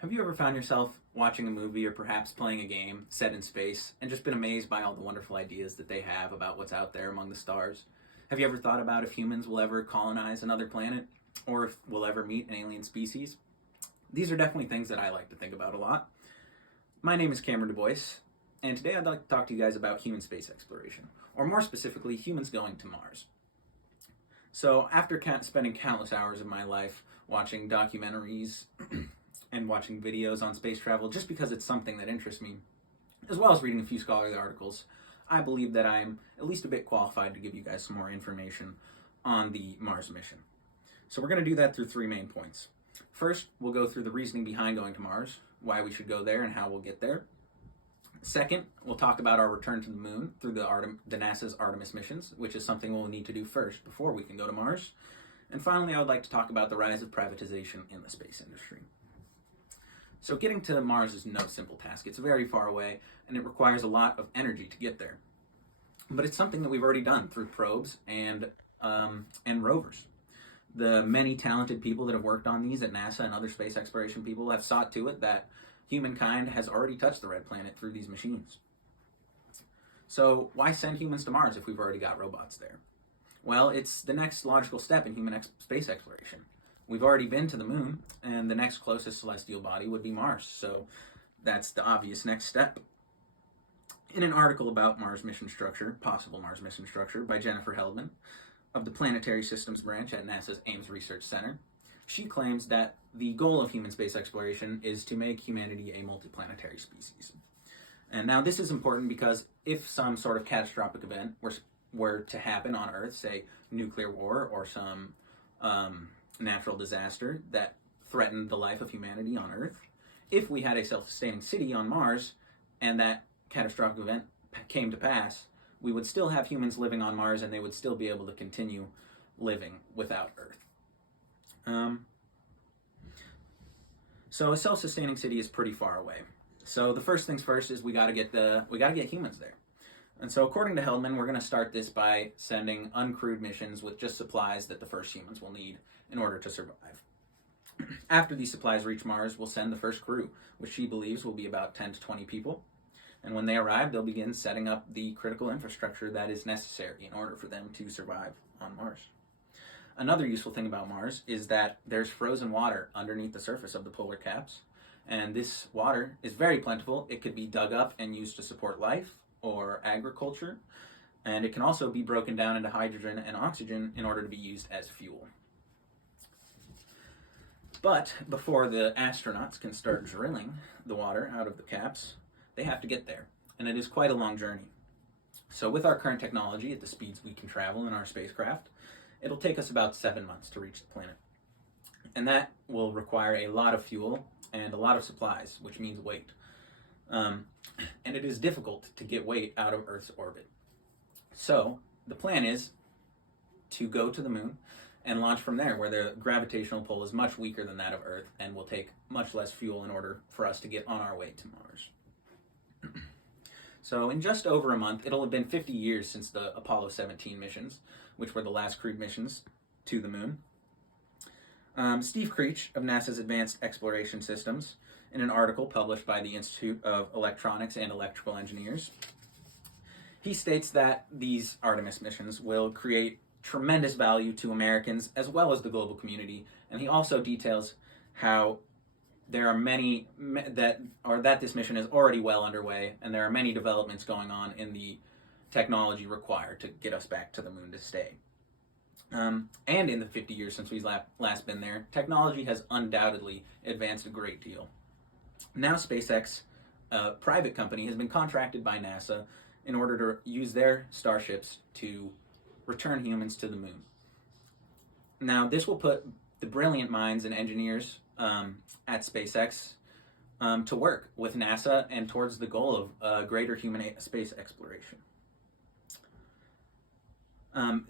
Have you ever found yourself watching a movie or perhaps playing a game set in space and just been amazed by all the wonderful ideas that they have about what's out there among the stars? Have you ever thought about if humans will ever colonize another planet or if we'll ever meet an alien species? These are definitely things that I like to think about a lot. My name is Cameron Dubois, and today I'd like to talk to you guys about human space exploration, or more specifically, humans going to Mars. So, after spending countless hours of my life watching documentaries and watching videos on space travel just because it's something that interests me, as well as reading a few scholarly articles, I believe that I'm at least a bit qualified to give you guys some more information on the Mars mission. So we're going to do that through three main points. First, we'll go through the reasoning behind going to Mars, why we should go there, and how we'll get there. Second, we'll talk about our return to the moon through the NASA's Artemis missions, which is something we'll need to do first before we can go to Mars. And finally, I would like to talk about the rise of privatization in the space industry. So getting to Mars is no simple task. It's very far away, and it requires a lot of energy to get there. But it's something that we've already done through probes and rovers. The many talented people that have worked on these at NASA and other space exploration people have sought to it that humankind has already touched the red planet through these machines. So why send humans to Mars if we've already got robots there? Well, it's the next logical step in human space exploration. We've already been to the moon, and the next closest celestial body would be Mars, so that's the obvious next step. In an article about Mars mission structure, possible Mars mission structure, by Jennifer Heldman of the Planetary Systems Branch at NASA's Ames Research Center, she claims that the goal of human space exploration is to make humanity a multiplanetary species. And now this is important because if some sort of catastrophic event were to happen on Earth, say nuclear war or some natural disaster that threatened the life of humanity on Earth, if we had a self-sustaining city on Mars and that catastrophic event came to pass, we would still have humans living on Mars and they would still be able to continue living without Earth. So a self-sustaining city is pretty far away. So the first things first is we got to get humans there. And so according to Heldman, we're going to start this by sending uncrewed missions with just supplies that the first humans will need in order to survive. After these supplies reach Mars, we'll send the first crew, which she believes will be about 10 to 20 people. And when they arrive, they'll begin setting up the critical infrastructure that is necessary in order for them to survive on Mars. Another useful thing about Mars is that there's frozen water underneath the surface of the polar caps. And this water is very plentiful. It could be dug up and used to support life or agriculture. And it can also be broken down into hydrogen and oxygen in order to be used as fuel. But before the astronauts can start drilling the water out of the caps, they have to get there. And it is quite a long journey. So with our current technology, at the speeds we can travel in our spacecraft, it'll take us about 7 months to reach the planet. And that will require a lot of fuel and a lot of supplies, which means weight. And it is difficult to get weight out of Earth's orbit. So the plan is to go to the moon and launch from there, where the gravitational pull is much weaker than that of Earth and will take much less fuel in order for us to get on our way to Mars. So in just over a month, it'll have been 50 years since the Apollo 17 missions, which were the last crewed missions to the moon. Steve Creech of NASA's Advanced Exploration Systems, in an article published by the Institute of Electronics and Electrical Engineers, he states that these Artemis missions will create tremendous value to Americans as well as the global community, and he also details how there are many that this mission is already well underway, and there are many developments going on in the technology required to get us back to the moon to stay. And in the 50 years since we've last been there, technology has undoubtedly advanced a great deal. Now SpaceX, a private company, has been contracted by NASA in order to use their starships to return humans to the moon. Now this will put the brilliant minds and engineers at SpaceX to work with NASA and towards the goal of greater human space exploration.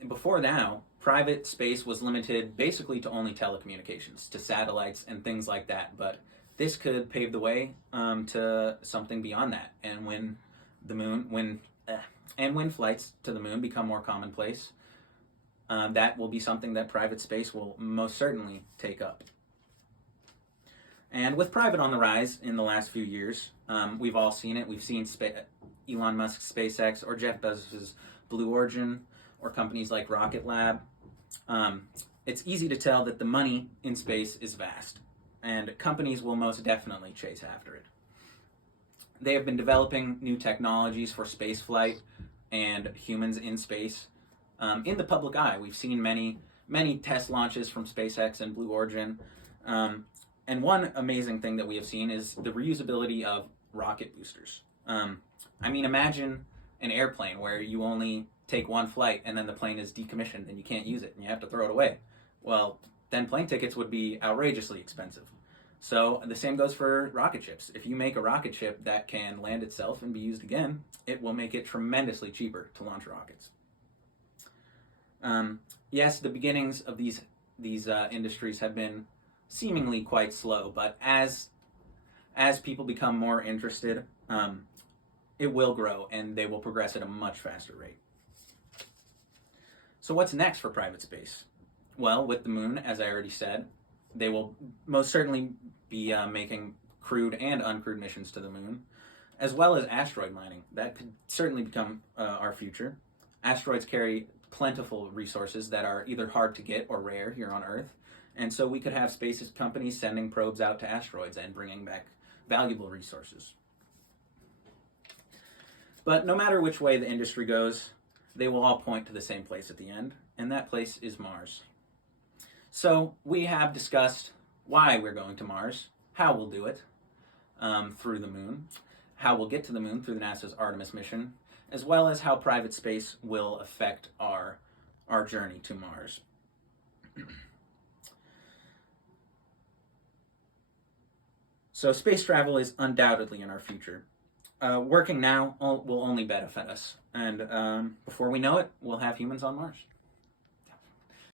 Before now, private space was limited basically to only telecommunications, to satellites and things like that, but this could pave the way to something beyond that. And when flights to the moon become more commonplace, that will be something that private space will most certainly take up. And with private on the rise in the last few years, we've all seen it. We've seen Elon Musk's SpaceX or Jeff Bezos's Blue Origin or companies like Rocket Lab. It's easy to tell that the money in space is vast, and companies will most definitely chase after it. They have been developing new technologies for space flight and humans in space. In the public eye, we've seen many test launches from SpaceX and Blue Origin. And one amazing thing that we have seen is the reusability of rocket boosters. Imagine an airplane where you only take one flight and then the plane is decommissioned and you can't use it and you have to throw it away. Well, then plane tickets would be outrageously expensive. So the same goes for rocket ships. If you make a rocket ship that can land itself and be used again, it will make it tremendously cheaper to launch rockets. Yes, the beginnings of these industries have been seemingly quite slow, but as people become more interested, it will grow and they will progress at a much faster rate. So what's next for private space? Well, with the moon, as I already said, they will most certainly be making crewed and uncrewed missions to the moon, as well as asteroid mining. That could certainly become our future. Asteroids carry plentiful resources that are either hard to get or rare here on Earth, and so we could have space companies sending probes out to asteroids and bringing back valuable resources. But no matter which way the industry goes, they will all point to the same place at the end, and that place is Mars. So we have discussed why we're going to Mars, how we'll do it through the moon, how we'll get to the moon through the NASA's Artemis mission, as well as how private space will affect our journey to Mars. So space travel is undoubtedly in our future. Working now will only benefit us, and before we know it, we'll have humans on Mars.